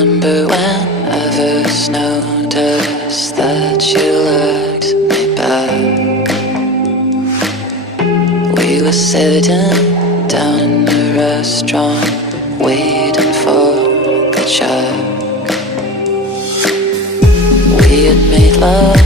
remember when I first noticed that she liked me back. We were sitting down in the restaurant, waiting for the check. We had made love